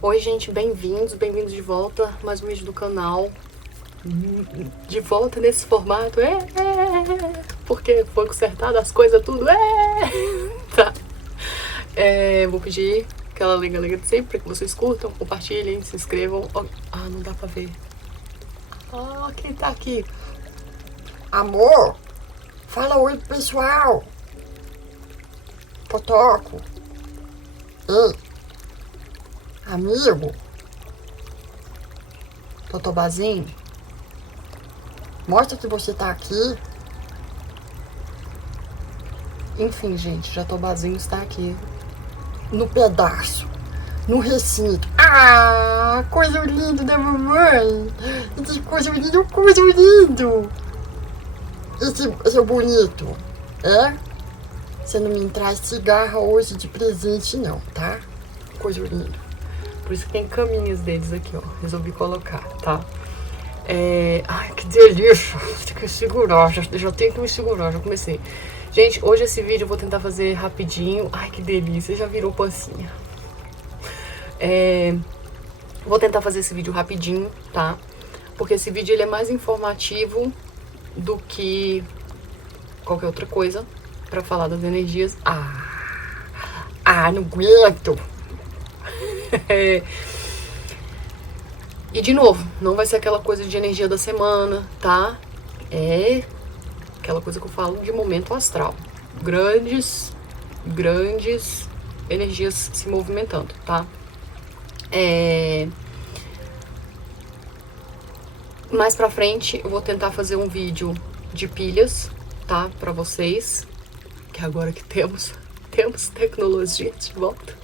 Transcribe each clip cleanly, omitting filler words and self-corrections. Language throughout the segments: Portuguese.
Oi, gente, bem-vindos de volta, mais um vídeo do canal. De volta nesse formato, porque foi consertado as coisas tudo, tá. Vou pedir aquela liga de sempre, pra que vocês curtam, compartilhem, se inscrevam. Ah, não dá pra ver. Ah, quem tá aqui? Amor, fala oi pro pessoal. Potoco. Ei, amigo. Totobazinho? Mostra que você tá aqui. Enfim, gente, Jatobazinho está aqui. No pedaço. No recinto. Ah, coisa linda da mamãe. Esse coisa lindo. Esse é bonito. Você não me traz cigarro hoje de presente não, tá? Coisa linda. Por isso que tem caminhos deles aqui, ó. Resolvi colocar, tá? Ai, que delícia. Tem que segurar, já tenho que me segurar, já comecei. Gente, hoje esse vídeo eu vou tentar fazer rapidinho. Ai, que delícia, já virou pancinha. Vou tentar fazer esse vídeo rapidinho, tá? Porque esse vídeo ele é mais informativo do que qualquer outra coisa pra falar das energias. Não aguento. E de novo, não vai ser aquela coisa de energia da semana, tá? É aquela coisa que eu falo de momento astral. Grandes energias se movimentando, tá? Mais pra frente eu vou tentar fazer um vídeo de pilhas, tá? Pra vocês. Que agora que temos tecnologia de volta.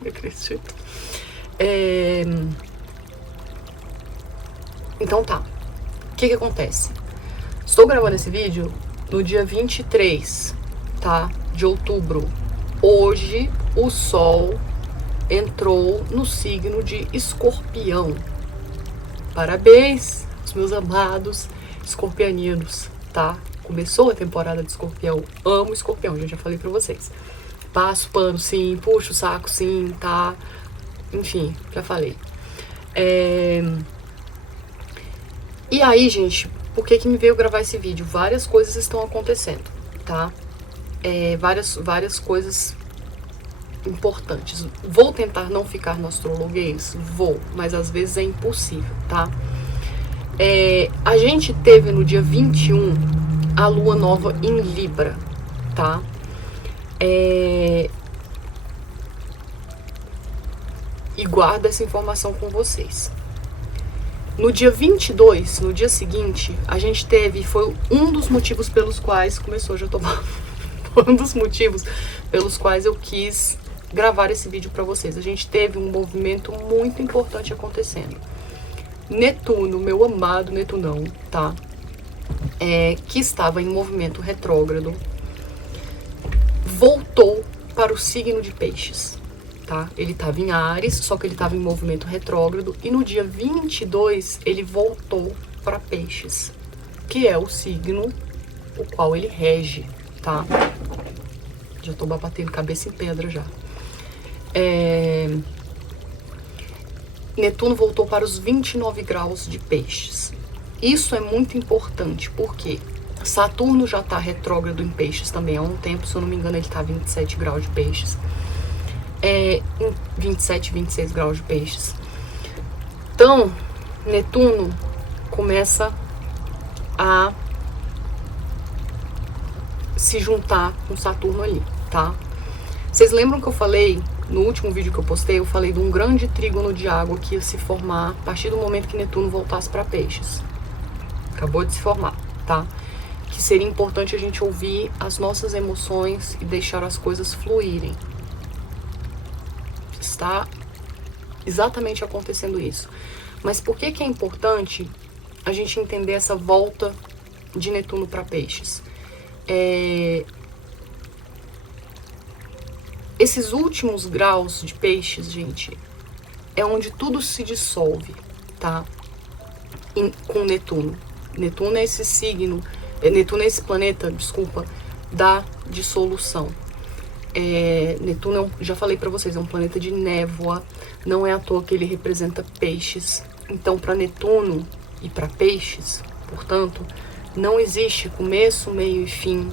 Não acredito. Então tá. O que acontece? Estou gravando esse vídeo no dia 23, tá? De outubro. Hoje o Sol entrou no signo de Escorpião. Parabéns, os meus amados escorpianinos, tá? Começou a temporada de Escorpião. Amo Escorpião, já falei pra vocês. Passo pano, sim. Puxo o saco, sim, tá? Enfim, já falei. E aí, gente, por que me veio gravar esse vídeo? Várias coisas estão acontecendo, tá? Várias coisas importantes. Vou tentar não ficar no astrologuês? Vou, mas às vezes é impossível, tá? A gente teve no dia 21 a lua nova em Libra, tá? E guarda essa informação com vocês. No dia 22, no dia seguinte, a gente teve, foi um dos motivos pelos quais, um dos motivos pelos quais eu quis gravar esse vídeo pra vocês. A gente teve um movimento muito importante acontecendo. Netuno, meu amado Netunão, tá? Que estava em movimento retrógrado, voltou para o signo de Peixes. Tá? Ele estava em Áries, só que ele estava em movimento retrógrado. E no dia 22, ele voltou para Peixes, que é o signo o qual ele rege, tá? Já tô batendo cabeça em pedra já. Netuno voltou para os 29 graus de Peixes. Isso é muito importante, porque Saturno já tá retrógrado em Peixes também há um tempo. Se eu não me engano, ele tá 27 graus de Peixes. 27, 26 graus de Peixes. Então, Netuno começa a se juntar com Saturno ali, tá? Vocês lembram que eu falei, no último vídeo que eu postei, eu falei de um grande trígono de água que ia se formar a partir do momento que Netuno voltasse para Peixes. Acabou de se formar, tá? Que seria importante a gente ouvir as nossas emoções e deixar as coisas fluírem. Está exatamente acontecendo isso. Mas por que é importante a gente entender essa volta de Netuno para Peixes? Esses últimos graus de Peixes, gente, é onde tudo se dissolve, tá? Com Netuno. Netuno é esse signo, Netuno é esse planeta, desculpa, da dissolução. Netuno, já falei pra vocês, é um planeta de névoa, não é à toa que ele representa peixes. Então, para Netuno e para peixes, portanto, não existe começo, meio e fim.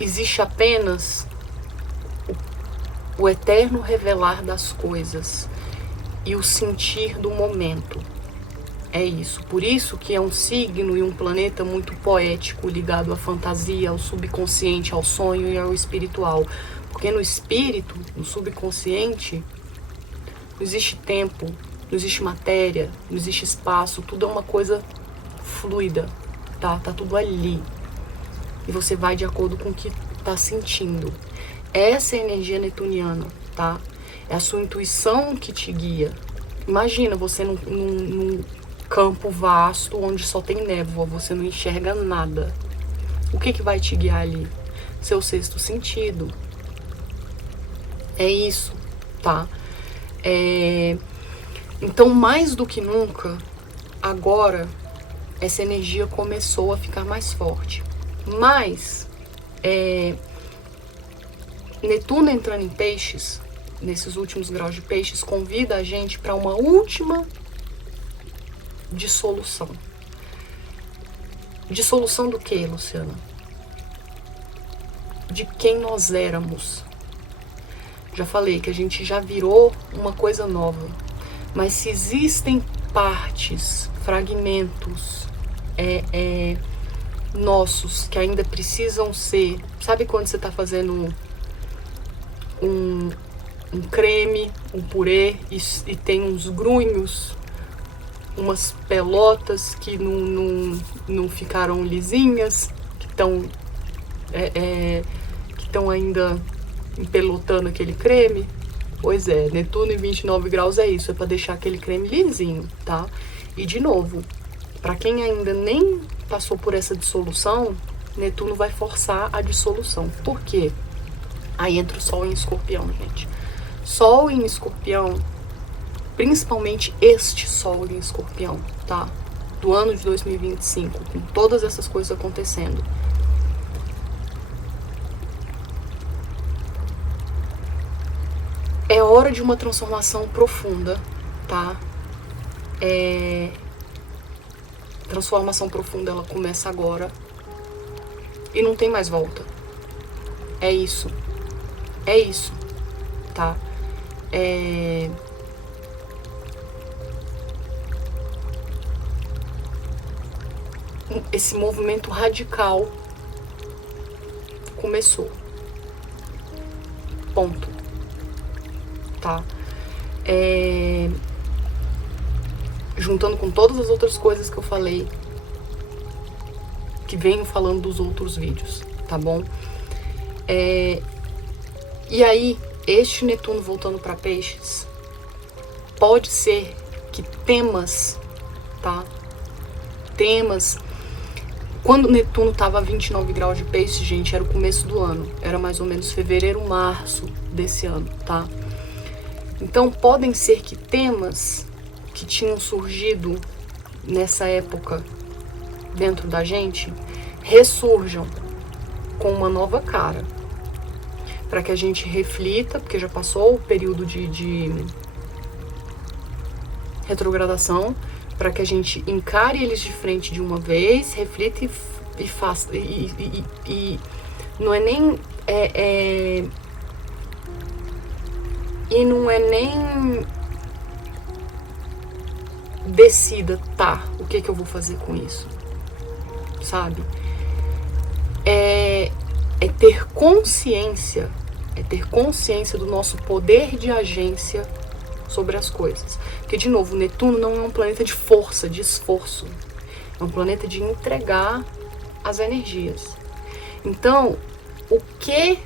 Existe apenas o eterno revelar das coisas e o sentir do momento. É isso. Por isso que é um signo e um planeta muito poético, ligado à fantasia, ao subconsciente, ao sonho e ao espiritual. Porque no espírito, no subconsciente, não existe tempo, não existe matéria, não existe espaço, tudo é uma coisa fluida, tá? Tá tudo ali. E você vai de acordo com o que tá sentindo. Essa é a energia netuniana, tá? É a sua intuição que te guia. Imagina você num campo vasto onde só tem névoa, você não enxerga nada. O que vai te guiar ali? Seu sexto sentido. É isso, tá? Então, mais do que nunca, agora, essa energia começou a ficar mais forte. Mas, Netuno entrando em peixes, nesses últimos graus de peixes, convida a gente para uma última dissolução. Dissolução do quê, Luciana? De quem nós éramos. Já falei que a gente já virou uma coisa nova. Mas se existem partes, fragmentos nossos que ainda precisam ser... Sabe quando você está fazendo um creme, um purê e tem uns grunhos, umas pelotas que não ficaram lisinhas, que estão ainda empelotando aquele creme? Pois é, Netuno em 29 graus é isso, é para deixar aquele creme lisinho, tá? E de novo, para quem ainda nem passou por essa dissolução, Netuno vai forçar a dissolução. Por quê? Aí entra o Sol em Escorpião, gente. Sol em Escorpião, principalmente este Sol em Escorpião, tá? Do ano de 2025, com todas essas coisas acontecendo. É hora de uma transformação profunda, tá? Transformação profunda, ela começa agora e não tem mais volta. É isso, tá? Esse movimento radical começou. Ponto. Tá? Juntando com todas as outras coisas que eu falei, que venho falando dos outros vídeos, tá bom? E aí, este Netuno voltando para peixes, pode ser que temas, tá? Temas. Quando Netuno tava a 29 graus de peixe, gente, era o começo do ano. Era mais ou menos fevereiro, março desse ano, tá? Então, podem ser que temas que tinham surgido nessa época dentro da gente ressurjam com uma nova cara. Para que a gente reflita, porque já passou o período de retrogradação, para que a gente encare eles de frente de uma vez, reflita e faça. E não é nem... E não é nem decida, tá, o que eu vou fazer com isso, sabe? É ter consciência, do nosso poder de agência sobre as coisas. Porque, de novo, Netuno não é um planeta de força, de esforço. É um planeta de entregar as energias. Então, o que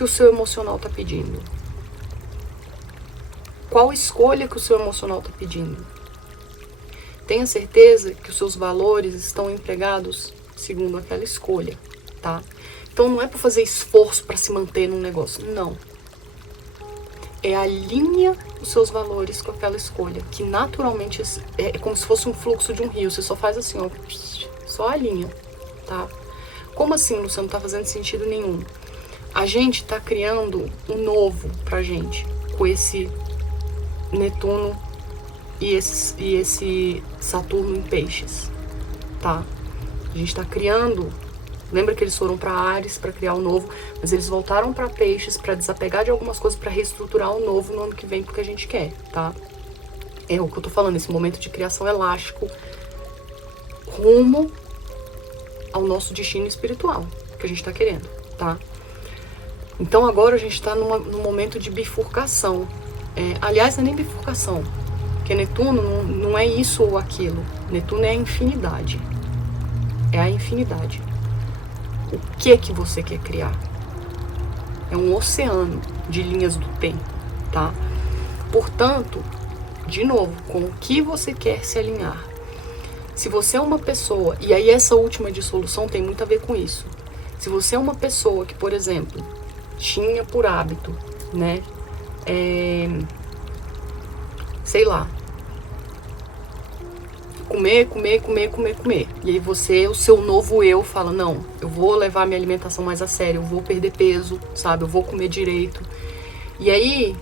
o seu emocional está pedindo? Qual escolha que o seu emocional está pedindo? Tenha certeza que os seus valores estão empregados segundo aquela escolha, tá? Então não é para fazer esforço para se manter num negócio, não. Alinha os seus valores com aquela escolha, que naturalmente é como se fosse um fluxo de um rio. Você só faz assim, ó, só alinha, tá? Como assim, Luciano? Não tá fazendo sentido nenhum. A gente tá criando um novo pra gente, com esse Netuno e esse Saturno em Peixes, tá? A gente tá criando... Lembra que eles foram para Áries para criar o novo, mas eles voltaram para Peixes para desapegar de algumas coisas, para reestruturar o novo no ano que vem, porque a gente quer, tá? É o que eu tô falando, esse momento de criação elástico rumo ao nosso destino espiritual, que a gente tá querendo, tá? Então agora a gente tá num momento de bifurcação. Aliás, não é nem bifurcação, porque Netuno não é isso ou aquilo. Netuno é a infinidade. É a infinidade. O que você quer criar? É um oceano de linhas do tempo, tá? Portanto, de novo, com o que você quer se alinhar? Se você é uma pessoa, e aí essa última dissolução tem muito a ver com isso. Se você é uma pessoa que, por exemplo, tinha por hábito, né? Sei lá, comer. E aí você, o seu novo eu, fala, não, eu vou levar minha alimentação mais a sério, eu vou perder peso, sabe? Eu vou comer direito. E aí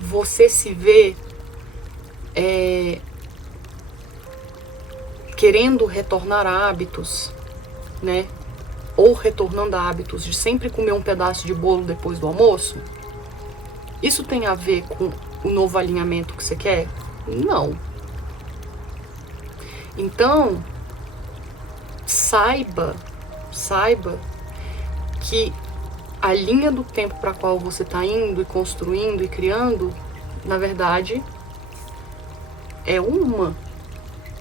você se vê querendo retornar a hábitos, né? Ou retornando a hábitos de sempre comer um pedaço de bolo depois do almoço. Isso tem a ver com o novo alinhamento que você quer? Não. Então, saiba que a linha do tempo para a qual você está indo e construindo e criando, na verdade, é uma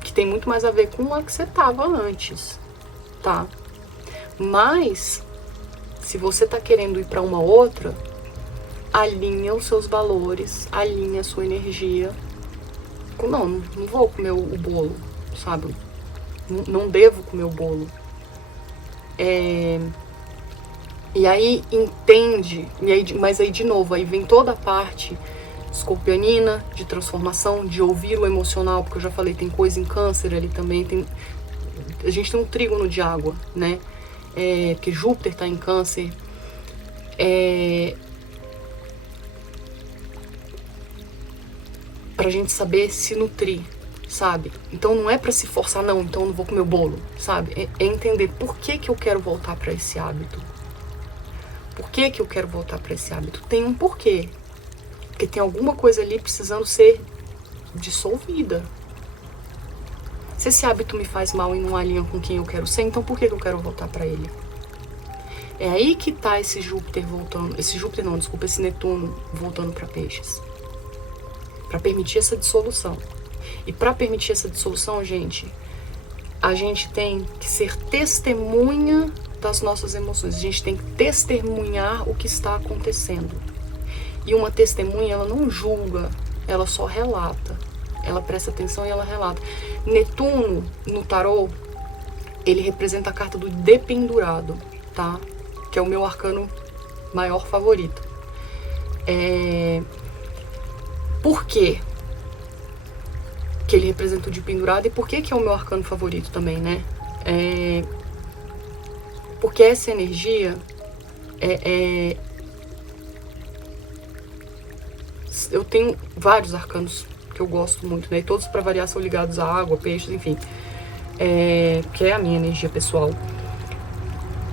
que tem muito mais a ver com a que você estava antes, tá? Mas, se você está querendo ir para uma outra, alinha os seus valores, alinha a sua energia. Não vou comer o bolo, sabe? Não devo comer o bolo. E aí entende, mas aí de novo, aí vem toda a parte escorpionina, de transformação, de ouvir o emocional, porque eu já falei, tem coisa em Câncer ali também, a gente tem um trígono de água, né? Porque Júpiter tá em Câncer. Pra gente saber se nutrir, sabe? Então não é pra se forçar, não, então eu não vou comer o bolo, sabe? É entender por que eu quero voltar pra esse hábito. Por que eu quero voltar pra esse hábito? Tem um porquê. Porque tem alguma coisa ali precisando ser dissolvida. Se esse hábito me faz mal e não alinha com quem eu quero ser, então por que eu quero voltar pra ele? É aí que tá esse Júpiter voltando, esse Netuno voltando pra Peixes. Para permitir essa dissolução. E para permitir essa dissolução, gente, a gente tem que ser testemunha das nossas emoções. A gente tem que testemunhar o que está acontecendo. E uma testemunha, ela não julga, ela só relata. Ela presta atenção e ela relata. Netuno, no tarô, ele representa a carta do dependurado, tá? Que é o meu arcano maior favorito. Por quê que ele representa o dependurado e por que é o meu arcano favorito também, né? Porque essa energia eu tenho vários arcanos que eu gosto muito, né? E todos, para variar, são ligados à água, peixes, enfim. Que é a minha energia pessoal.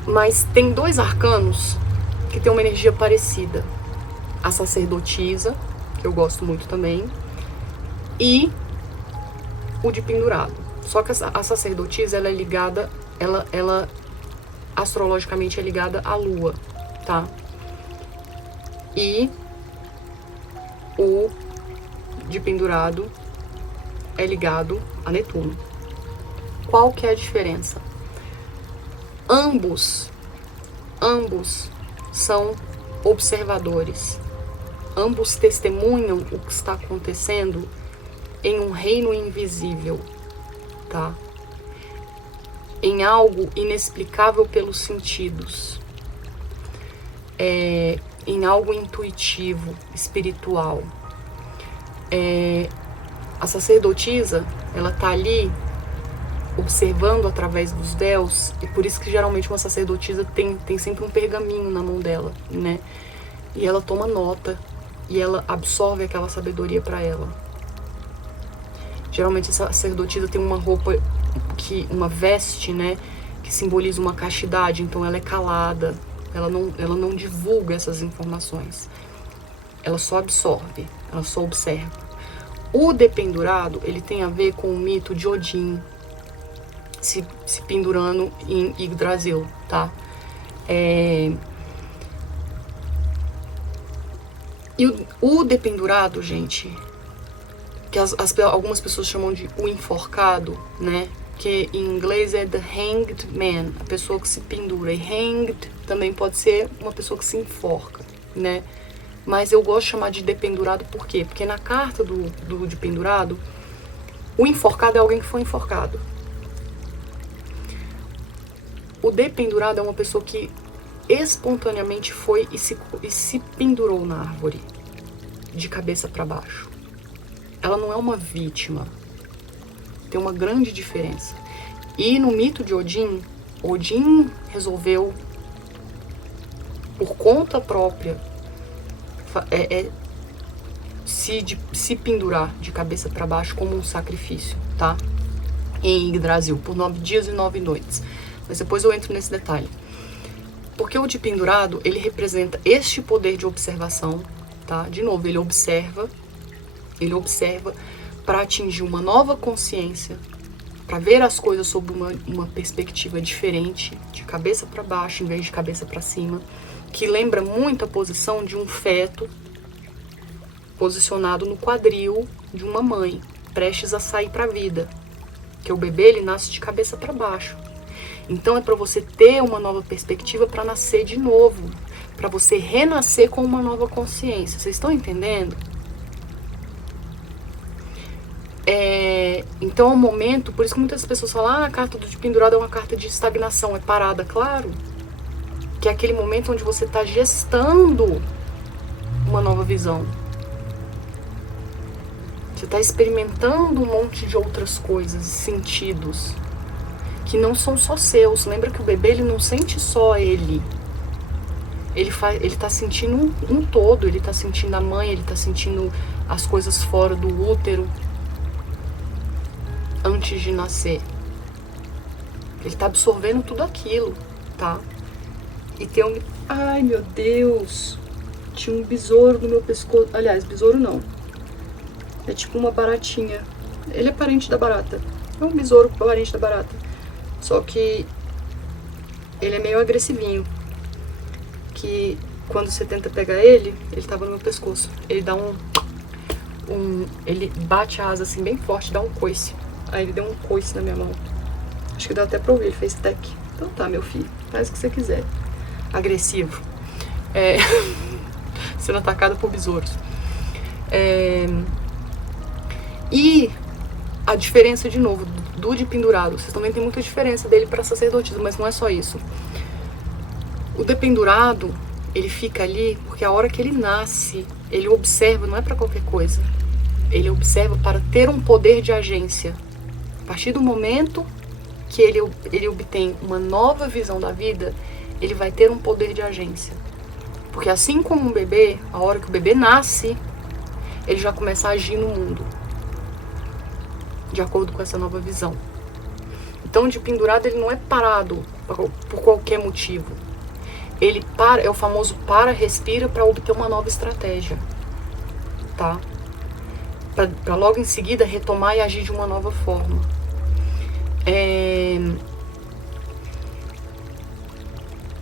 Mas tem dois arcanos que tem uma energia parecida. A sacerdotisa, que eu gosto muito também, e o de pendurado. Só que a sacerdotisa, ela é ligada, ela astrologicamente é ligada à lua, tá? E o de pendurado é ligado a Netuno. Qual que é a diferença? Ambos são observadores. Ambos testemunham o que está acontecendo em um reino invisível, tá? Em algo inexplicável pelos sentidos. Em algo intuitivo, espiritual. A sacerdotisa, ela tá ali observando através dos véus, e por isso que geralmente uma sacerdotisa tem sempre um pergaminho na mão dela, né? E ela toma nota, e ela absorve aquela sabedoria para ela. Geralmente a sacerdotisa tem uma roupa, uma veste, né, que simboliza uma castidade, então ela é calada, ela não divulga essas informações. Ela só absorve, ela só observa. O dependurado, ele tem a ver com o mito de Odin se pendurando em Yggdrasil, tá? E o dependurado, gente, que algumas pessoas chamam de o enforcado, né? Que em inglês é the hanged man, a pessoa que se pendura. E hanged também pode ser uma pessoa que se enforca, né? Mas eu gosto de chamar de dependurado por quê? Porque na carta do dependurado, o enforcado é alguém que foi enforcado. O dependurado é uma pessoa que espontaneamente foi e se pendurou na árvore, de cabeça para baixo. Ela não é uma vítima. Tem uma grande diferença. E no mito de Odin, Odin resolveu, por conta própria, se pendurar de cabeça para baixo como um sacrifício, tá? Em Yggdrasil, por 9 dias e 9 noites. Mas depois eu entro nesse detalhe. Porque o de pendurado, ele representa este poder de observação, tá? De novo, ele observa para atingir uma nova consciência, para ver as coisas sob uma perspectiva diferente, de cabeça para baixo em vez de cabeça para cima, que lembra muito a posição de um feto posicionado no quadril de uma mãe, prestes a sair para a vida. Que o bebê, ele nasce de cabeça para baixo. Então é para você ter uma nova perspectiva para nascer de novo, para você renascer com uma nova consciência. Vocês estão entendendo? Então é um momento, por isso que muitas pessoas falam, a carta do pendurado é uma carta de estagnação, é parada, claro. Que é aquele momento onde você está gestando uma nova visão. Você está experimentando um monte de outras coisas, sentidos, que não são só seus. Lembra que o bebê, ele não sente só ele. Ele está sentindo um todo, ele está sentindo a mãe, ele está sentindo as coisas fora do útero antes de nascer. Ele está absorvendo tudo aquilo, tá? E tem um... Ai, meu Deus! Tinha um besouro no meu pescoço. Aliás, besouro não. É tipo uma baratinha. Ele é parente da barata. É um besouro parente da barata. Só que ele é meio agressivinho. Que quando você tenta pegar ele tava no meu pescoço. Ele dá ele bate a asa assim bem forte, dá um coice. Aí ele deu um coice na minha mão. Acho que dá até pra ouvir, ele fez tec. Então tá, meu filho, faz o que você quiser. Agressivo. Sendo atacado por besouros. E a diferença, de novo, do de pendurado. Vocês também tem muita diferença dele para sacerdotisa, mas não é só isso. O dependurado, ele fica ali porque a hora que ele nasce, ele observa, não é para qualquer coisa. Ele observa para ter um poder de agência. A partir do momento que ele obtém uma nova visão da vida, ele vai ter um poder de agência. Porque assim como um bebê, a hora que o bebê nasce, ele já começa a agir no mundo, de acordo com essa nova visão. Então, de pendurado, ele não é parado por qualquer motivo. Ele para, é o famoso para, respira para obter uma nova estratégia, tá? Para logo em seguida retomar e agir de uma nova forma.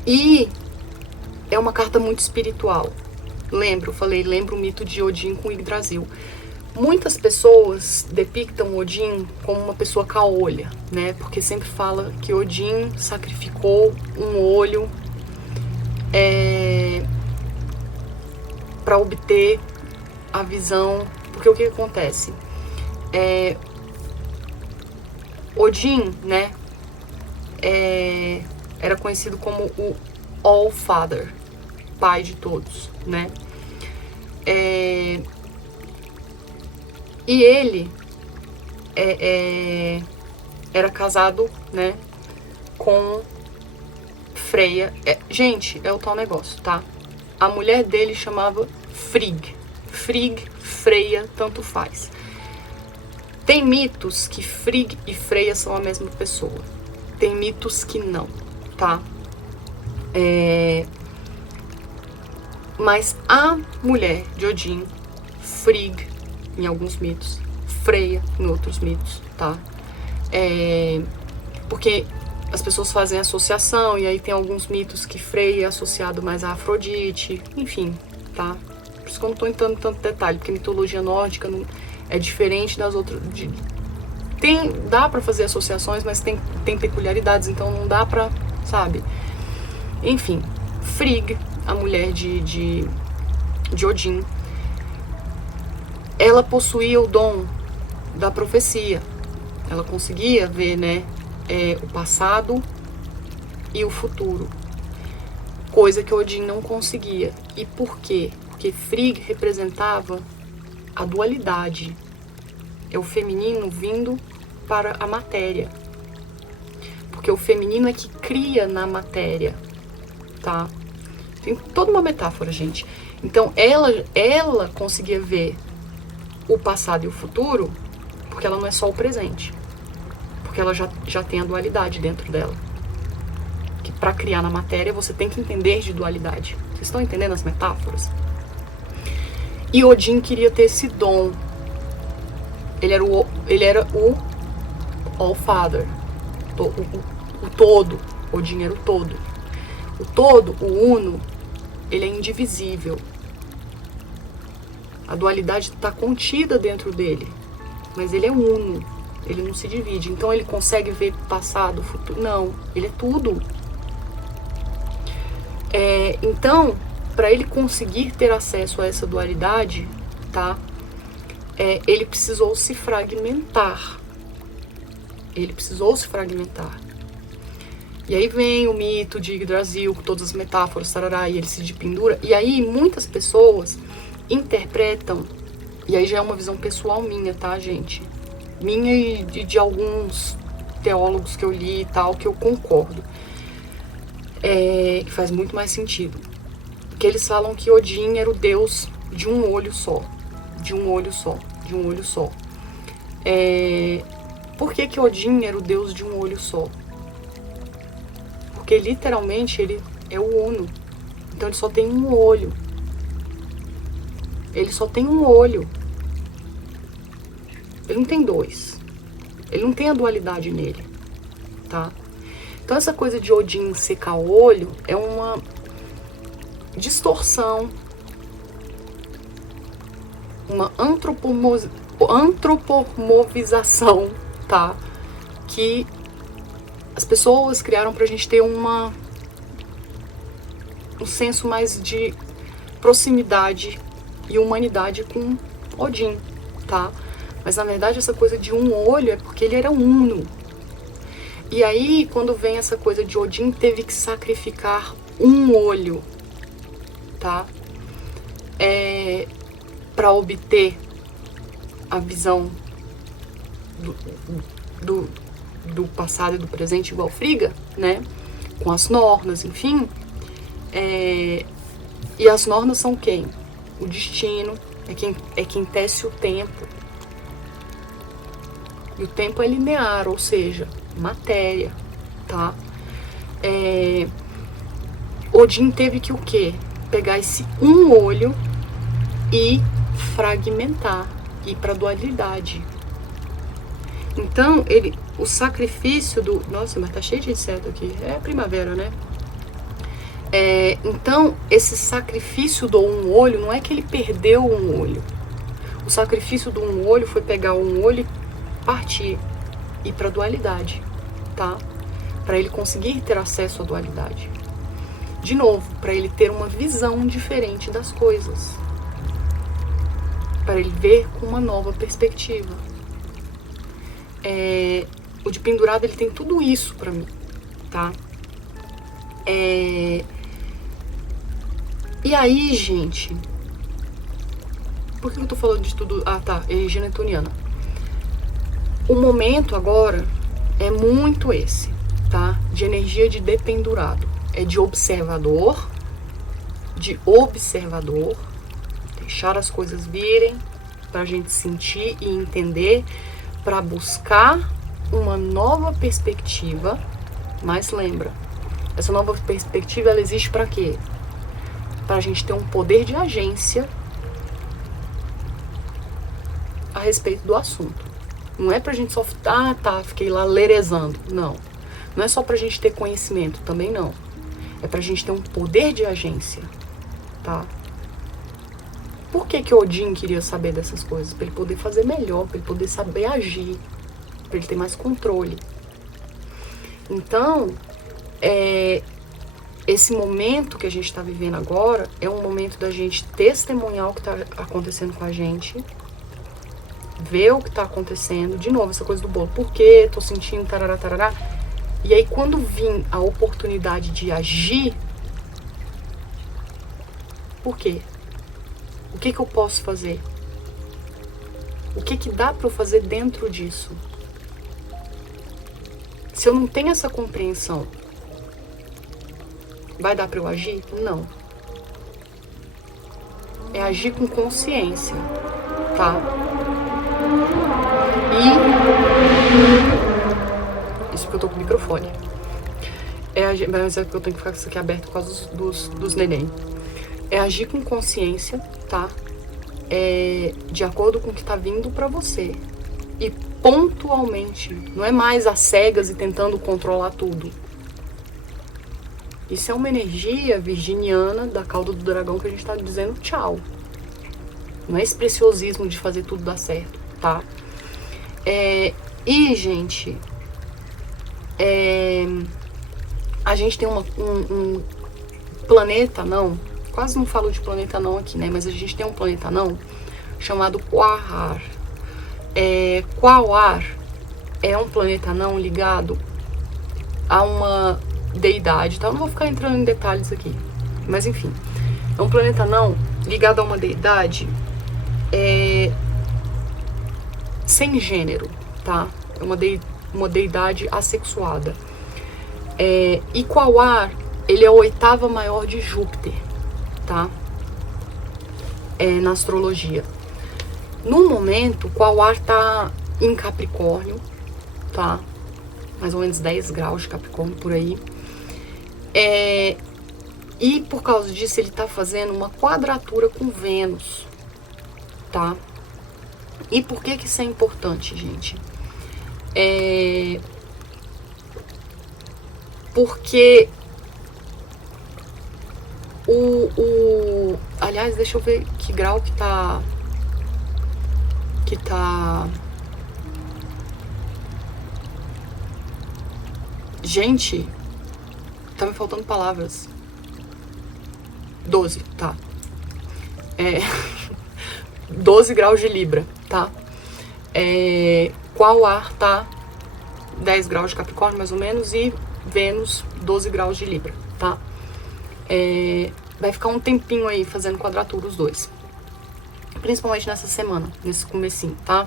E é uma carta muito espiritual. Lembro o mito de Odin com Yggdrasil. Muitas pessoas depictam Odin como uma pessoa caolha, né? Porque sempre fala que Odin sacrificou um olho para obter a visão. Porque o que acontece? Odin, né? Era conhecido como o All Father, pai de todos, né? E ele era casado, né, com Freya. Gente, é o tal negócio, tá? A mulher dele chamava Frigg. Frigg, Freya, tanto faz. Tem mitos que Frigg e Freya são a mesma pessoa. Tem mitos que não, tá? Mas a mulher de Odin, Frigg, em alguns mitos, Freya em outros mitos, tá? Porque as pessoas fazem associação e aí tem alguns mitos que Freya é associado mais a Afrodite, enfim, tá? Por isso que eu não tô entrando em tanto detalhe, porque a mitologia nórdica não, é diferente das outras. Dá pra fazer associações, mas tem peculiaridades, então não dá pra, sabe? Enfim, Frigg, a mulher de Odin, ela possuía o dom da profecia. Ela conseguia ver, né, o passado e o futuro, coisa que Odin não conseguia. E por quê? Porque Frigg representava a dualidade, é o feminino vindo para a matéria, porque o feminino é que cria na matéria, tá? Tem toda uma metáfora, gente. Então ela conseguia ver o passado e o futuro, porque ela não é só o presente, porque ela já tem a dualidade dentro dela. Que para criar na matéria você tem que entender de dualidade. Vocês estão entendendo as metáforas? E Odin queria ter esse dom. Ele era o All-Father, o todo. Odin era o todo. O todo, o uno, ele é indivisível. A dualidade está contida dentro dele, mas ele é uno, ele não se divide. Então ele consegue ver passado, futuro. Não, ele é tudo. Então, para ele conseguir ter acesso a essa dualidade, tá? Ele precisou se fragmentar. Ele precisou se fragmentar. E aí vem o mito de Yggdrasil, com todas as metáforas, tarará, e ele se dependura. E aí muitas pessoas interpretam, e aí já é uma visão pessoal minha, tá, gente? Minha e de alguns teólogos que eu li e tal, que eu concordo. Que faz muito mais sentido. Que eles falam que Odin era o deus de um olho só. De um olho só. De um olho só. Por que Odin era o deus de um olho só? Porque literalmente ele é o uno. Então ele só tem um olho. Ele só tem um olho. Ele não tem dois. Ele não tem a dualidade nele, tá? Então essa coisa de Odin secar o olho é uma distorção, uma antropomorfização, tá? Que as pessoas criaram pra gente ter um senso mais de proximidade e humanidade com Odin, tá? Mas na verdade essa coisa de um olho é porque ele era uno. E aí quando vem essa coisa de Odin teve que sacrificar um olho, tá? Para obter a visão do passado e do presente igual Frigga, né? Com as Nornas, enfim. E as Nornas são quem? O destino, é quem tece o tempo. E o tempo é linear, ou seja, matéria, tá? Odin teve que o quê? Pegar esse um olho e fragmentar, ir para dualidade. Então, o sacrifício do... Nossa, mas tá cheio de inseto aqui. É primavera, né? Então, esse sacrifício do um olho, não é que ele perdeu um olho. O sacrifício do um olho foi pegar um olho e partir, ir para dualidade, tá? Para ele conseguir ter acesso à dualidade. De novo, para ele ter uma visão diferente das coisas. Para ele ver com uma nova perspectiva. O de pendurado, ele tem tudo isso para mim, tá? E aí, gente, por que eu tô falando de tudo? Ah, tá, energia netuniana. O momento agora é muito esse, tá? De energia de dependurado. É de observador, deixar as coisas virem, pra gente sentir e entender, pra buscar uma nova perspectiva. Mas lembra, essa nova perspectiva, ela existe pra quê? Pra gente ter um poder de agência a respeito do assunto. Não é pra gente só, fiquei lá lerezando. Não. Não é só pra gente ter conhecimento, também não. É pra gente ter um poder de agência, tá? Por que Odin queria saber dessas coisas? Pra ele poder fazer melhor, pra ele poder saber agir, pra ele ter mais controle. Então, esse momento que a gente tá vivendo agora é um momento da gente testemunhar o que tá acontecendo com a gente, ver o que tá acontecendo, de novo, essa coisa do bolo, por quê? Tô sentindo tarará, tarará. E aí, quando vir a oportunidade de agir, por quê? O que eu posso fazer? O que dá pra eu fazer dentro disso? Se eu não tenho essa compreensão, vai dar pra eu agir? Não. É agir com consciência, tá? Isso porque eu tô com o microfone. Mas é porque eu tenho que ficar com isso aqui aberto por causa dos neném. É agir com consciência, tá? De acordo com o que tá vindo pra você. E pontualmente. Não é mais às cegas e tentando controlar tudo. Isso é uma energia virginiana da cauda do dragão que a gente tá dizendo tchau. Não é esse preciosismo de fazer tudo dar certo, tá? E, gente, a gente tem um planeta não, quase não falo de planeta não aqui, né? Mas a gente tem um planeta não chamado Quahar. Quahar é um planeta não ligado a uma deidade, tá? Eu não vou ficar entrando em detalhes aqui, mas enfim, é um planeta não ligado a uma deidade sem gênero, tá? É uma deidade assexuada. E Quahar, ele é a oitava maior de Júpiter, tá? Na astrologia. No momento, Quahar tá em Capricórnio, tá? Mais ou menos 10 graus de Capricórnio, por aí. E por causa disso, ele tá fazendo uma quadratura com Vênus, tá? E por que isso é importante, gente? Porque aliás, deixa eu ver que grau que tá... Gente, tá me faltando palavras. 12, tá. 12 graus de Libra, tá? Quahar tá 10 graus de Capricórnio, mais ou menos, e Vênus, 12 graus de Libra, tá? Vai ficar um tempinho aí fazendo quadratura os dois. Principalmente nessa semana, nesse comecinho, tá?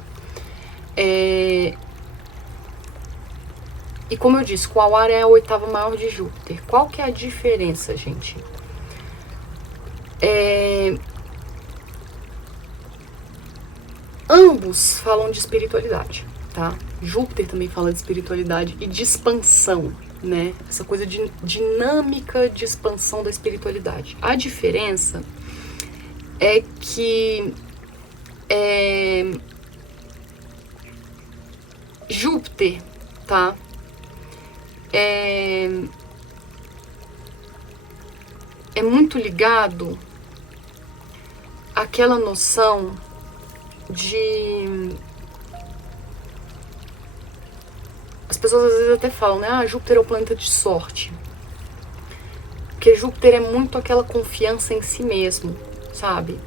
E como eu disse, Quahar é a oitava maior de Júpiter. Qual que é a diferença, gente? Ambos falam de espiritualidade, tá? Júpiter também fala de espiritualidade e de expansão, né? Essa coisa de dinâmica de expansão da espiritualidade. A diferença é que Júpiter, tá? É muito ligado àquela noção de... As pessoas às vezes até falam, né? Júpiter é o planeta de sorte. Porque Júpiter é muito aquela confiança em si mesmo, sabe?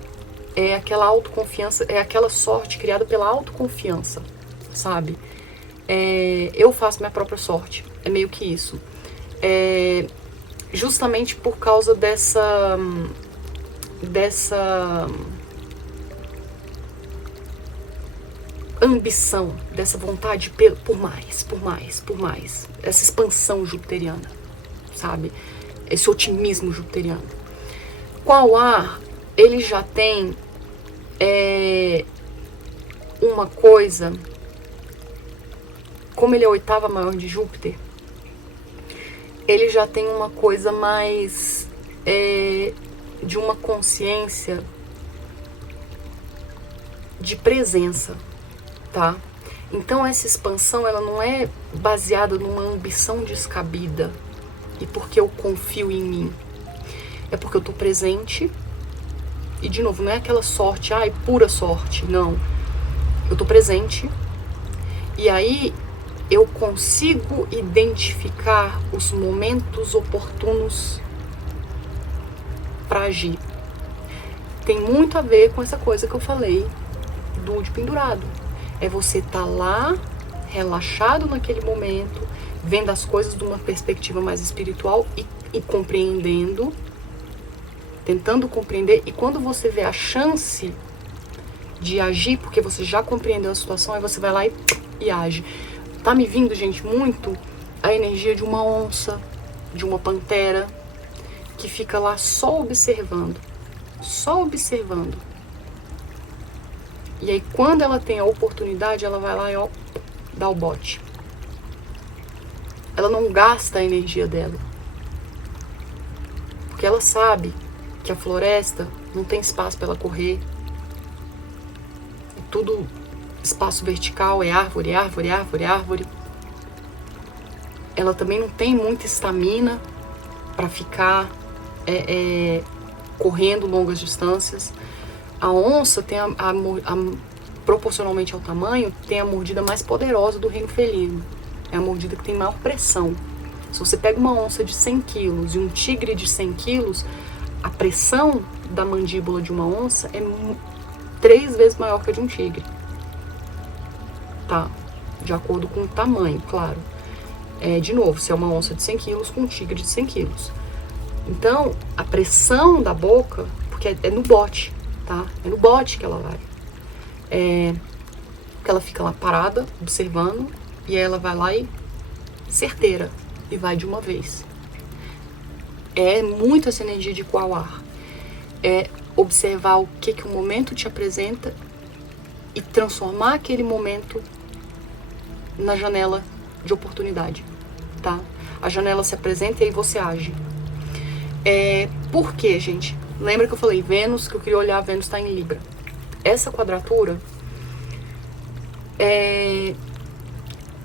É aquela autoconfiança, é aquela sorte criada pela autoconfiança, sabe? Eu faço minha própria sorte. É meio que isso. Justamente por causa dessa ambição, dessa vontade por mais, por mais, por mais. Essa expansão jupiteriana, sabe? Esse otimismo jupiteriano. Com o ar, ele já tem uma coisa, como ele é a oitava maior de Júpiter, ele já tem uma coisa mais de uma consciência de presença, tá? Então essa expansão, ela não é baseada numa ambição descabida e porque eu confio em mim. É porque eu tô presente e, de novo, não é aquela sorte, pura sorte, não. Eu tô presente e aí eu consigo identificar os momentos oportunos para agir. Tem muito a ver com essa coisa que eu falei do de pendurado. É você estar lá, relaxado naquele momento, vendo as coisas de uma perspectiva mais espiritual e compreendendo, tentando compreender. E quando você vê a chance de agir, porque você já compreendeu a situação, aí você vai lá e age. Tá me vindo, gente, muito a energia de uma onça, de uma pantera, que fica lá só observando. Só observando. E aí, quando ela tem a oportunidade, ela vai lá e dá o bote. Ela não gasta a energia dela. Porque ela sabe que a floresta não tem espaço para ela correr. É tudo espaço vertical, é árvore, árvore, árvore, árvore. Ela também não tem muita estamina para ficar correndo longas distâncias. A onça tem proporcionalmente ao tamanho, tem a mordida mais poderosa do reino felino. É a mordida que tem maior pressão. Se você pega uma onça de 100 quilos e um tigre de 100 quilos, a pressão da mandíbula de uma onça é 3 vezes maior que a de um tigre. Tá? De acordo com o tamanho, claro. De novo, se é uma onça de 100 quilos com um tigre de 100 quilos. Então, a pressão da boca, porque é no bote, tá? É no bote que ela vai. Porque ela fica lá parada, observando, e aí ela vai lá e certeira, e vai de uma vez. É muito essa energia de Quauar. É observar o que o momento te apresenta e transformar aquele momento na janela de oportunidade, tá? A janela se apresenta e aí você age. Por quê, gente? Lembra que eu falei Vênus, que eu queria olhar, Vênus está em Libra. Essa quadratura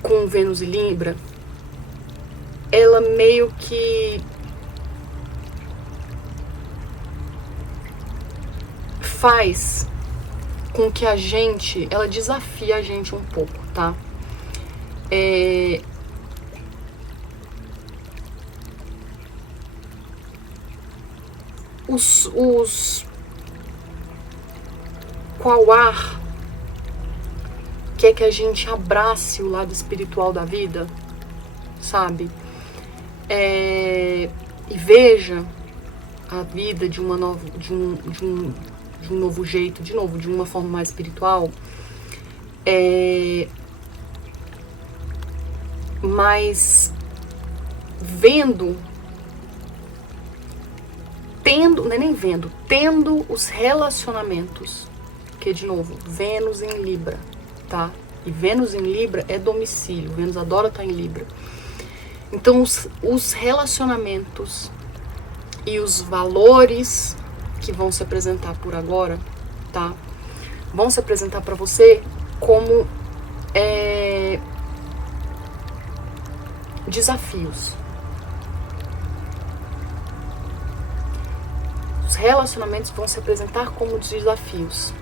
com Vênus e Libra, ela meio que faz com que a gente, ela desafia a gente um pouco, tá? Quauar quer que a gente abrace o lado espiritual da vida, sabe? E veja a vida de um novo jeito, de novo, de uma forma mais espiritual, mas tendo os relacionamentos, que de novo, Vênus em Libra, tá? E Vênus em Libra é domicílio, Vênus adora estar em Libra. Então os relacionamentos e os valores que vão se apresentar por agora, tá? Vão se apresentar para você como desafios. Os relacionamentos vão se apresentar como desafios.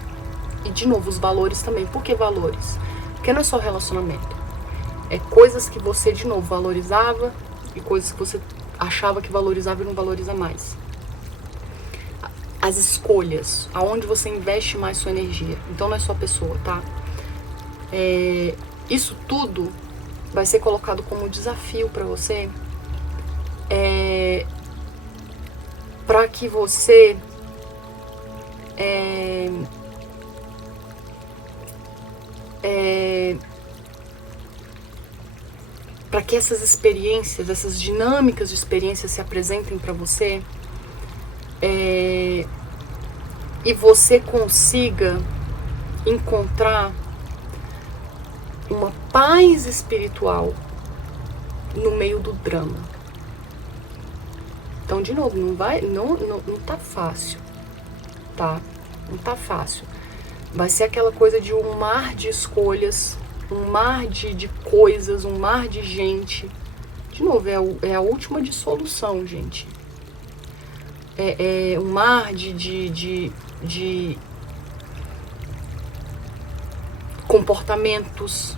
E, de novo, os valores também. Por que valores? Porque não é só relacionamento. É coisas que você, de novo, valorizava e coisas que você achava que valorizava e não valoriza mais. As escolhas, aonde você investe mais sua energia. Então, não é só a pessoa, tá? Isso tudo vai ser colocado como desafio para você, para que você para que essas experiências, essas dinâmicas de experiências se apresentem para você, e você consiga encontrar uma paz espiritual no meio do drama. Então, de novo, não tá fácil, tá? Não tá fácil. Vai ser aquela coisa de um mar de escolhas, um mar de coisas, um mar de gente. De novo, é a última dissolução, gente. É um mar de comportamentos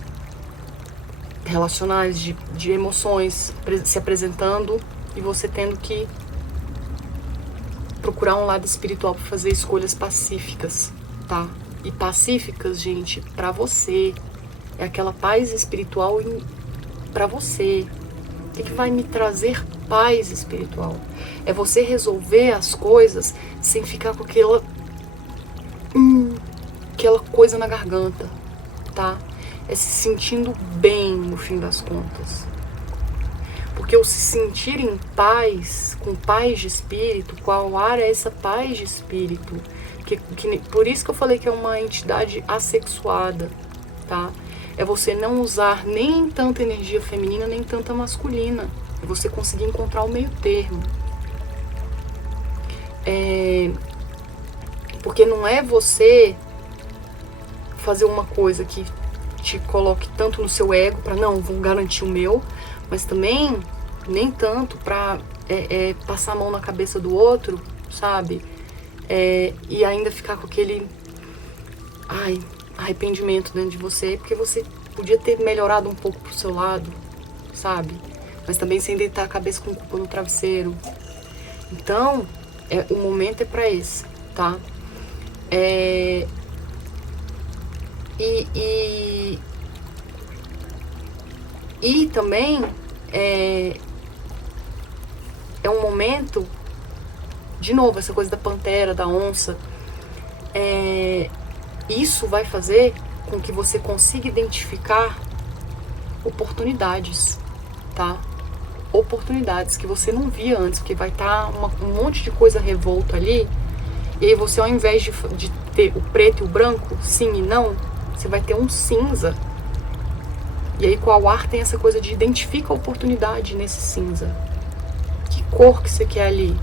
relacionais, de emoções se apresentando e você tendo que procurar um lado espiritual para fazer escolhas pacíficas, tá? E pacíficas, gente, para você. É aquela paz espiritual para você. O que vai me trazer paz espiritual? É você resolver as coisas sem ficar com aquela coisa na garganta, tá? É se sentindo bem no fim das contas. Porque o se sentir em paz, com paz de espírito, qual ar é essa paz de espírito? Por isso que eu falei que é uma entidade assexuada, tá? É você não usar nem tanta energia feminina, nem tanta masculina. É você conseguir encontrar o meio termo. Porque não é você fazer uma coisa que te coloque tanto no seu ego, para não, vou garantir o meu, mas também nem tanto para passar a mão na cabeça do outro, sabe? E ainda ficar com aquele arrependimento dentro de você, porque você podia ter melhorado um pouco pro seu lado, sabe? Mas também sem deitar a cabeça com culpa no travesseiro. Então, o momento é pra esse, tá? E também é um momento, de novo, essa coisa da pantera, da onça, isso vai fazer com que você consiga identificar oportunidades, tá? Oportunidades que você não via antes, porque vai estar um monte de coisa revolta ali, e aí você, ao invés de ter o preto e o branco, sim e não, você vai ter um cinza. E aí com o ar tem essa coisa de identifica a oportunidade nesse cinza. Que cor que você quer ali?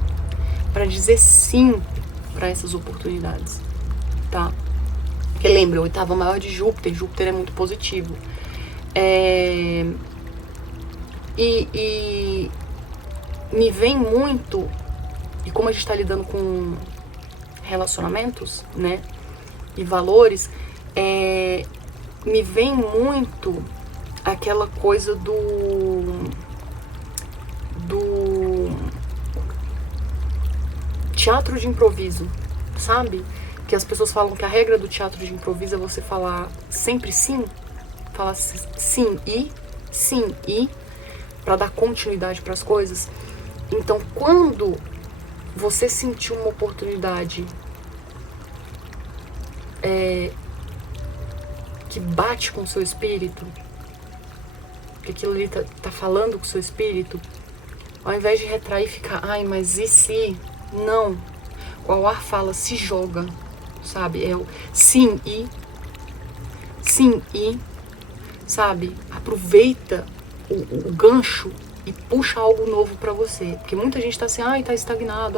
Para dizer sim para essas oportunidades, tá? Porque lembra, o oitavo maior de Júpiter. Júpiter é muito positivo. E me vem muito, e como a gente está lidando com relacionamentos, né? E valores, me vem muito aquela coisa do teatro de improviso, sabe? Que as pessoas falam que a regra do teatro de improviso é você falar sempre sim, falar sim e, para dar continuidade para as coisas. Então, quando você sentir uma oportunidade que bate com o seu espírito, que aquilo ali tá falando com o seu espírito, ao invés de retrair e ficar, mas e se? Não. O ar fala, se joga, sabe? É o sim e, sabe? Aproveita o gancho e puxa algo novo pra você. Porque muita gente tá assim, tá estagnado.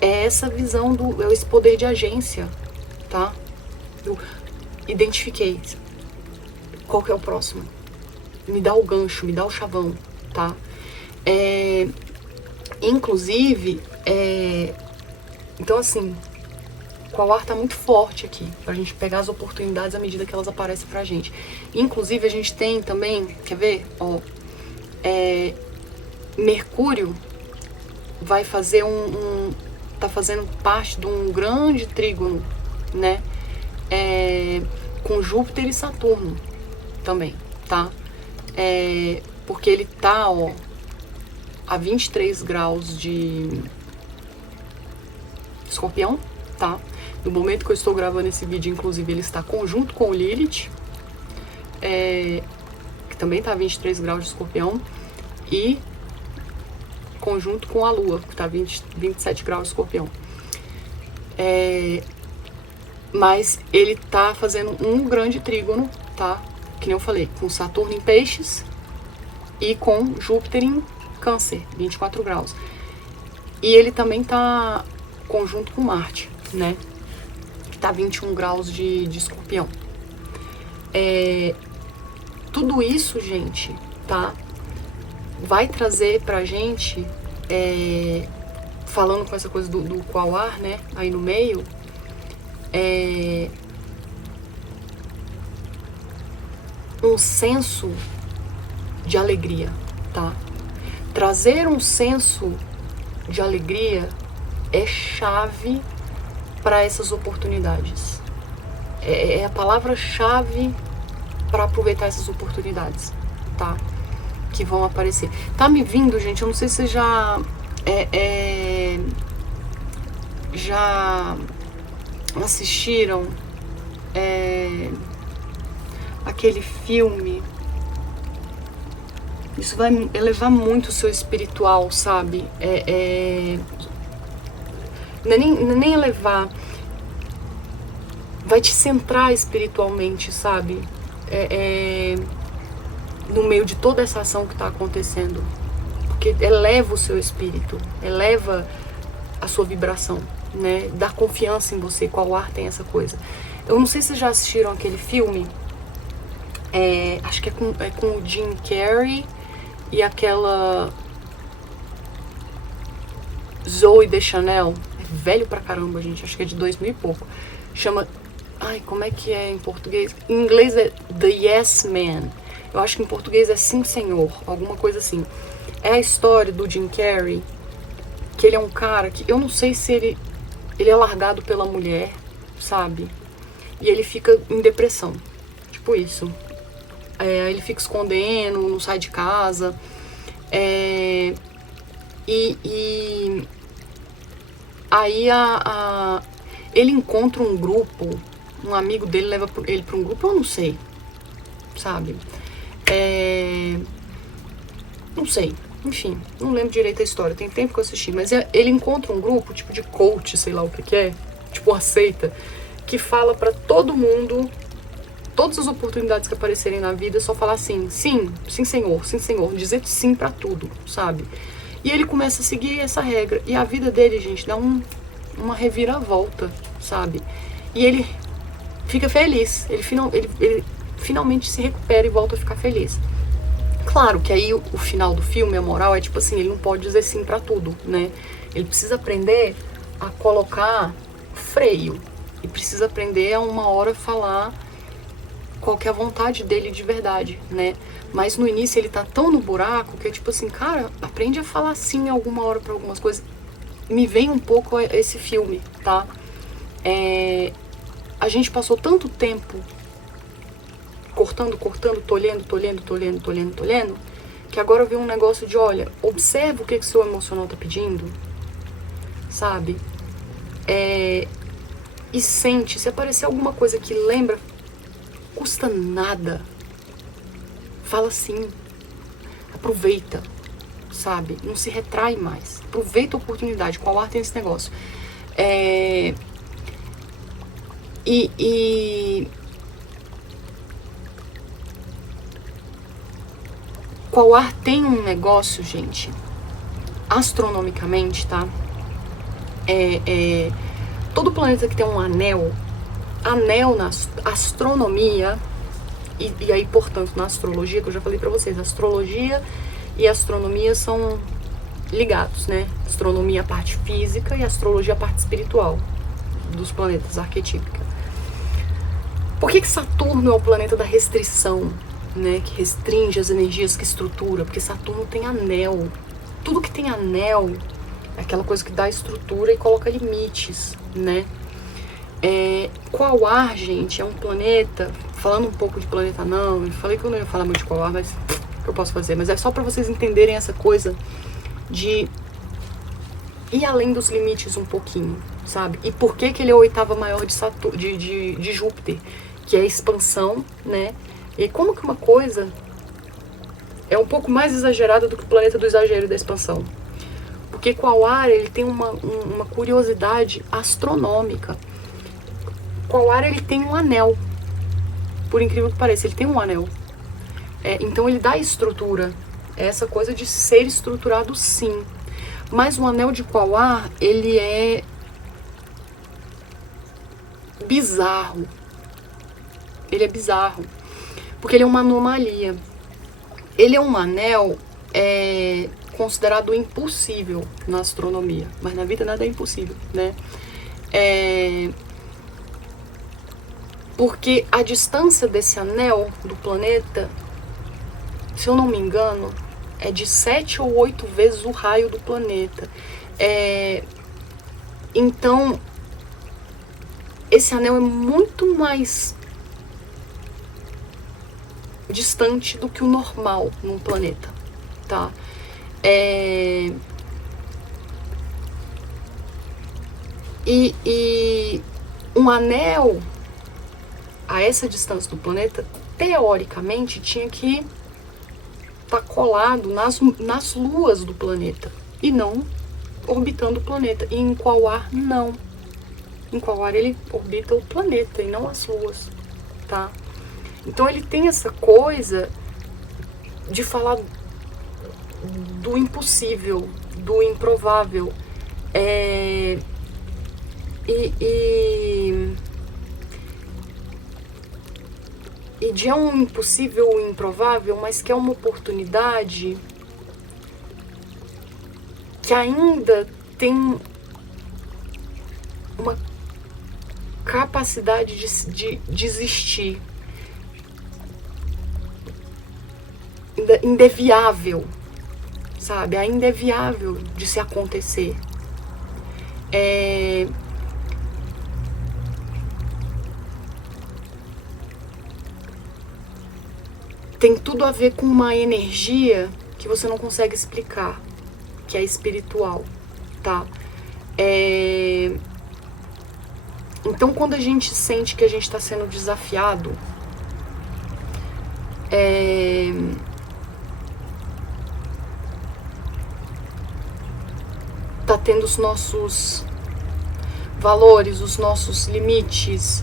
É essa visão é esse poder de agência, tá? Eu identifiquei. Qual que é o próximo? Me dá o gancho, me dá o chavão, tá? Inclusive, então assim, o ar tá muito forte aqui, pra gente pegar as oportunidades à medida que elas aparecem pra gente. Inclusive, a gente tem também, quer ver? Mercúrio vai fazer tá fazendo parte de um grande trígono, né? Com Júpiter e Saturno também, tá? Porque ele tá, a 23 graus de Escorpião, tá? No momento que eu estou gravando esse vídeo, inclusive, ele está conjunto com o Lilith, que também está 23 graus de Escorpião, e conjunto com a Lua, que está 27 graus de Escorpião. Mas ele tá fazendo um grande trígono, tá? Que nem eu falei, com Saturno em Peixes e com Júpiter em Câncer, 24 graus. E ele também tá conjunto com Marte, né? Que tá 21 graus de Escorpião. Tudo isso, gente, tá? Vai trazer pra gente, falando com essa coisa do Quaoar, né? Aí no meio, um senso de alegria, tá? Trazer um senso de alegria é chave para essas oportunidades. É a palavra-chave para aproveitar essas oportunidades, tá? Que vão aparecer. Tá me vindo, gente, eu não sei se vocês já assistiram aquele filme. Isso vai elevar muito o seu espiritual, sabe? Não é nem elevar, vai te centrar espiritualmente, sabe? No meio de toda essa ação que está acontecendo, porque eleva o seu espírito, eleva a sua vibração, né? Dá confiança em você. Quaoar tem essa coisa. Eu não sei se vocês já assistiram aquele filme, acho que é com o Jim Carrey e aquela Zooey Deschanel. É velho pra caramba, gente, acho que é de 2000 e pouco. Chama, como é que é em português? Em inglês é The Yes Man. Eu acho que em português é Sim Senhor, alguma coisa assim. É a história do Jim Carrey, que ele é um cara que eu não sei se ele é largado pela mulher, sabe? E ele fica em depressão, tipo isso. Ele fica escondendo, não sai de casa. E aí ele encontra um grupo, um amigo dele leva ele para um grupo, eu não sei, sabe? Não sei, enfim, não lembro direito a história, tem tempo que eu assisti, mas ele encontra um grupo, tipo de coach, sei lá o que é, tipo uma seita, que fala pra todo mundo, todas as oportunidades que aparecerem na vida, só falar assim, sim senhor, dizer sim pra tudo, sabe? E ele começa a seguir essa regra, e a vida dele, gente, dá uma reviravolta, sabe? E ele fica feliz, ele finalmente se recupera e volta a ficar feliz. Claro que aí o final do filme, a moral é tipo assim, ele não pode dizer sim pra tudo, né? Ele precisa aprender a colocar freio. E precisa aprender a uma hora falar qual que é a vontade dele de verdade, né? Mas no início ele tá tão no buraco que é tipo assim, cara, aprende a falar sim alguma hora pra algumas coisas. Me vem um pouco esse filme, tá? A gente passou tanto tempo cortando, tolhendo, que agora vem um negócio de, olha, observa o que o seu emocional tá pedindo, sabe? E sente, se aparecer alguma coisa que lembra, custa nada, fala sim, aproveita, sabe? Não se retrai mais, aproveita a oportunidade. Quaoar tem esse negócio. Quaoar tem um negócio, gente, astronomicamente, tá? Todo planeta que tem um anel na astronomia, e aí, portanto, na astrologia, que eu já falei pra vocês, astrologia e astronomia são ligados, né? Astronomia a parte física e astrologia a parte espiritual dos planetas, arquetípica. Por que Saturno é o planeta da restrição, né? Que restringe as energias, que estrutura? Porque Saturno tem anel. Tudo que tem anel é aquela coisa que dá estrutura e coloca limites, né? Quaoar, gente, é um planeta, falando um pouco de planeta não, eu falei que eu não ia falar muito de Quaoar, mas o que eu posso fazer? Mas é só pra vocês entenderem essa coisa de ir além dos limites um pouquinho, sabe? E por que ele é a oitava maior de Júpiter, que é a expansão, né? E como que uma coisa é um pouco mais exagerada do que o planeta do exagero e da expansão? Porque Quaoar, ele tem uma curiosidade astronômica. Quaoar, ele tem um anel. Por incrível que pareça, ele tem um anel. Então ele dá estrutura. É essa coisa de ser estruturado, sim. Mas o anel de Quaoar, ele é bizarro. Ele é bizarro. Porque ele é uma anomalia. Ele é um anel considerado impossível na astronomia. Mas na vida nada é impossível, né? Porque a distância desse anel do planeta, se eu não me engano, é de 7 ou 8 vezes o raio do planeta. Então, esse anel é muito mais distante do que o normal num planeta, tá? E um anel a essa distância do planeta, teoricamente, tinha que estar colado nas luas do planeta e não orbitando o planeta. E em Quaoar, não. Em Quaoar ele orbita o planeta e não as luas, tá? Então ele tem essa coisa de falar do impossível, do improvável. E de um impossível ou improvável, mas que é uma oportunidade que ainda tem uma capacidade de existir. Indeviável, sabe? Ainda é viável de se acontecer. Tem tudo a ver com uma energia que você não consegue explicar, que é espiritual, tá? Então, quando a gente sente que a gente está sendo desafiado, tá tendo os nossos valores, os nossos limites,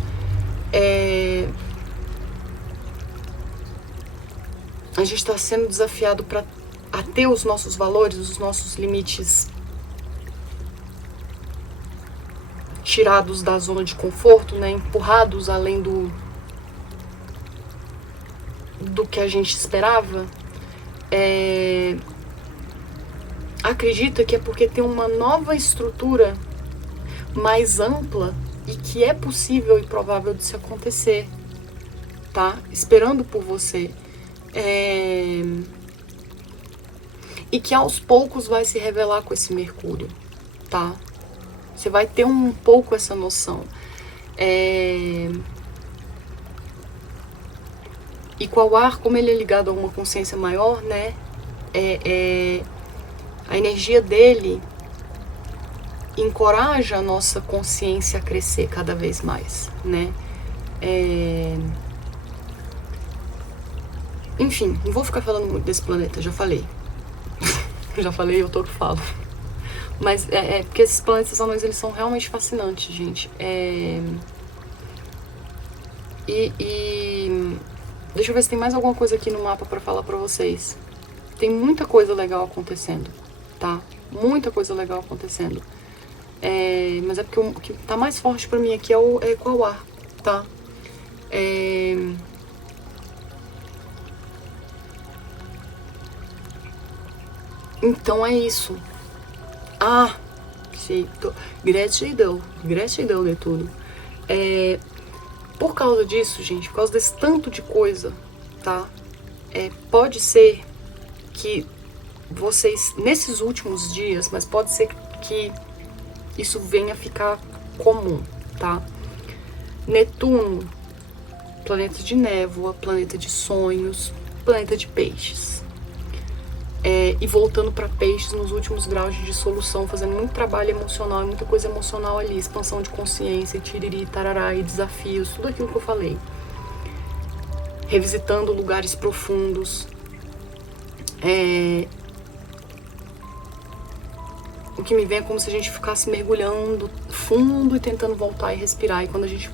a gente está sendo desafiado a ter os nossos valores, os nossos limites tirados da zona de conforto, né? Empurrados além do que a gente esperava. Acredita que é porque tem uma nova estrutura mais ampla e que é possível e provável de se acontecer, tá? Esperando por você. E que aos poucos vai se revelar com esse Mercúrio, tá? Você vai ter um pouco essa noção. E Quaoar, como ele é ligado a uma consciência maior, né? A energia dele encoraja a nossa consciência a crescer cada vez mais, né? Enfim, não vou ficar falando muito desse planeta, já falei. Já falei, eu tô que falo. Mas porque esses planetas anões, eles são realmente fascinantes, gente. Deixa eu ver se tem mais alguma coisa aqui no mapa pra falar pra vocês. Tem muita coisa legal acontecendo, tá? Muita coisa legal acontecendo. Mas é porque o que tá mais forte pra mim aqui é Quaoar, tá? Então é isso. Gratidão de tudo. Por causa disso, gente, por causa desse tanto de coisa, tá? Pode ser que vocês, nesses últimos dias, mas pode ser que isso venha a ficar comum, tá? Netuno, planeta de névoa, planeta de sonhos, planeta de peixes. E voltando para peixes nos últimos graus de dissolução, fazendo muito trabalho emocional, muita coisa emocional ali, expansão de consciência, tiriri, tarará e desafios, tudo aquilo que eu falei. revisitando lugares profundos. O que me vem é como se a gente ficasse mergulhando fundo e tentando voltar e respirar. E quando a gente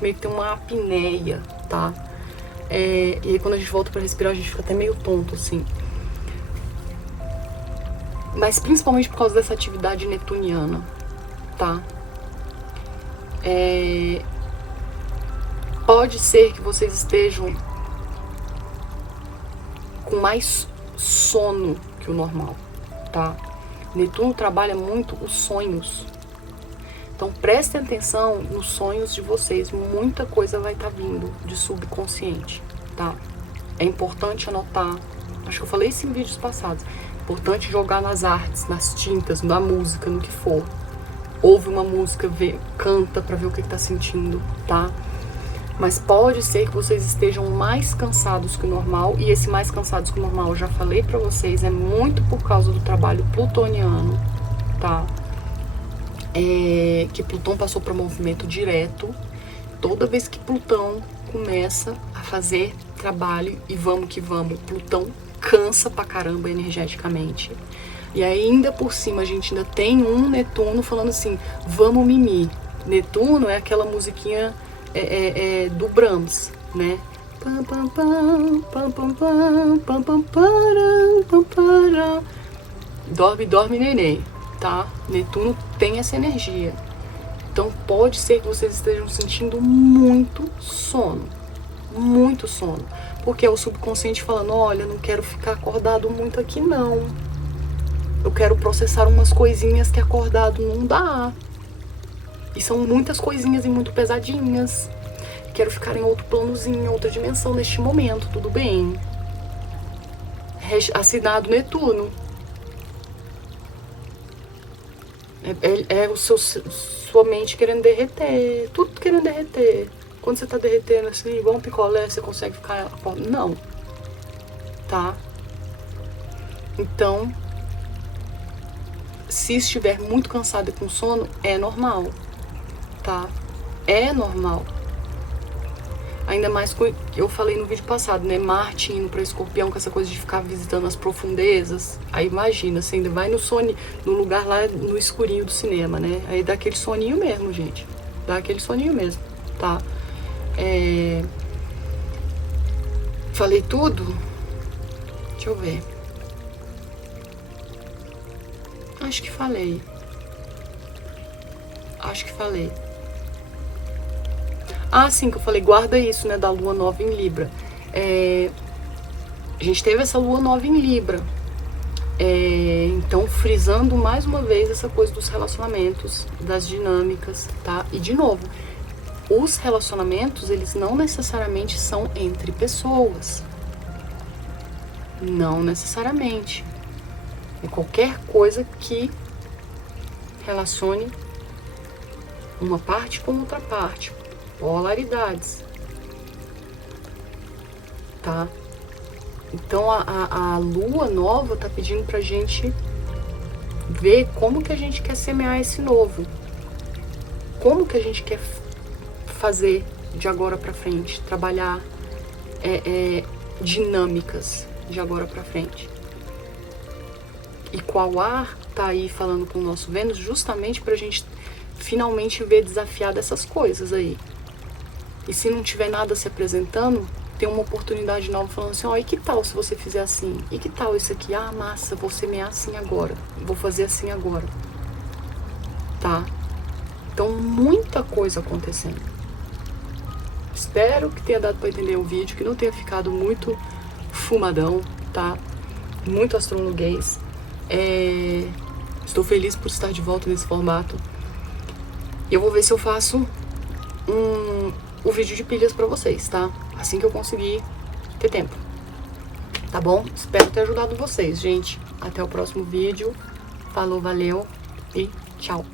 meio que tem uma apneia, tá? E aí quando a gente volta pra respirar, a gente fica até meio tonto, assim. Mas principalmente por causa dessa atividade netuniana, tá? Pode ser que vocês estejam com mais sono que o normal, tá? Netuno trabalha muito os sonhos. Então prestem atenção nos sonhos de vocês. Muita coisa vai estar vindo de subconsciente, tá? É importante anotar. Acho que eu falei isso em vídeos passados. É importante jogar nas artes, nas tintas, na música, no que for. Ouve uma música, canta pra ver o que tá sentindo, tá? Mas pode ser que vocês estejam mais cansados que o normal. E esse mais cansados que o normal, eu já falei pra vocês, é muito por causa do trabalho plutoniano, tá? Que Plutão passou para movimento direto. Toda vez que Plutão começa a fazer trabalho, e vamos que vamos, Plutão cansa pra caramba energeticamente. E ainda por cima a gente ainda tem um Netuno falando assim, vamos mimir. Netuno é aquela musiquinha do Brahms, né? Dorme, dorme, neném, tá? Netuno tem essa energia. Então pode ser que vocês estejam sentindo muito sono. Muito sono. Porque é o subconsciente falando, olha, não quero ficar acordado muito aqui não. Eu quero processar umas coisinhas que acordado não dá. E são muitas coisinhas e muito pesadinhas. Quero ficar em outro planozinho, em outra dimensão neste momento, tudo bem? Assinado Netuno. Sua mente querendo derreter. Tudo querendo derreter. Quando você tá derretendo assim, igual um picolé, você consegue ficar... Não. Tá? Então, se estiver muito cansado e com sono, é normal. Tá? É normal. Ainda mais que eu falei no vídeo passado, né? Marte indo pra Escorpião, com essa coisa de ficar visitando as profundezas. Aí imagina, você ainda vai no lugar lá no escurinho do cinema, né? Aí dá aquele soninho mesmo, gente. Dá aquele soninho mesmo, tá? Falei tudo? Deixa eu ver. Acho que falei. Ah, sim, que eu falei, guarda isso, né, da lua nova em Libra. A gente teve essa lua nova em Libra. Então, frisando mais uma vez essa coisa dos relacionamentos, das dinâmicas, tá? E, de novo, os relacionamentos, eles não necessariamente são entre pessoas. Não necessariamente. É qualquer coisa que relacione uma parte com outra parte. Polaridades, tá? Então a lua nova tá pedindo pra gente ver como que a gente quer semear esse novo, como que a gente quer fazer de agora pra frente, trabalhar dinâmicas de agora pra frente. E qual ar tá aí falando com o nosso Vênus justamente pra gente finalmente ver desafiado essas coisas aí. E se não tiver nada se apresentando, tem uma oportunidade nova falando assim, ó, e que tal se você fizer assim? E que tal isso aqui? Ah, massa, vou semear assim agora. Vou fazer assim agora. Tá? Então, muita coisa acontecendo. Espero que tenha dado pra entender o vídeo, que não tenha ficado muito fumadão, tá? Muito astrologuês. Estou feliz por estar de volta nesse formato. Eu vou ver se eu faço o vídeo de pilhas pra vocês, tá? Assim que eu conseguir ter tempo. Tá bom? Espero ter ajudado vocês, gente. Até o próximo vídeo. Falou, valeu e tchau.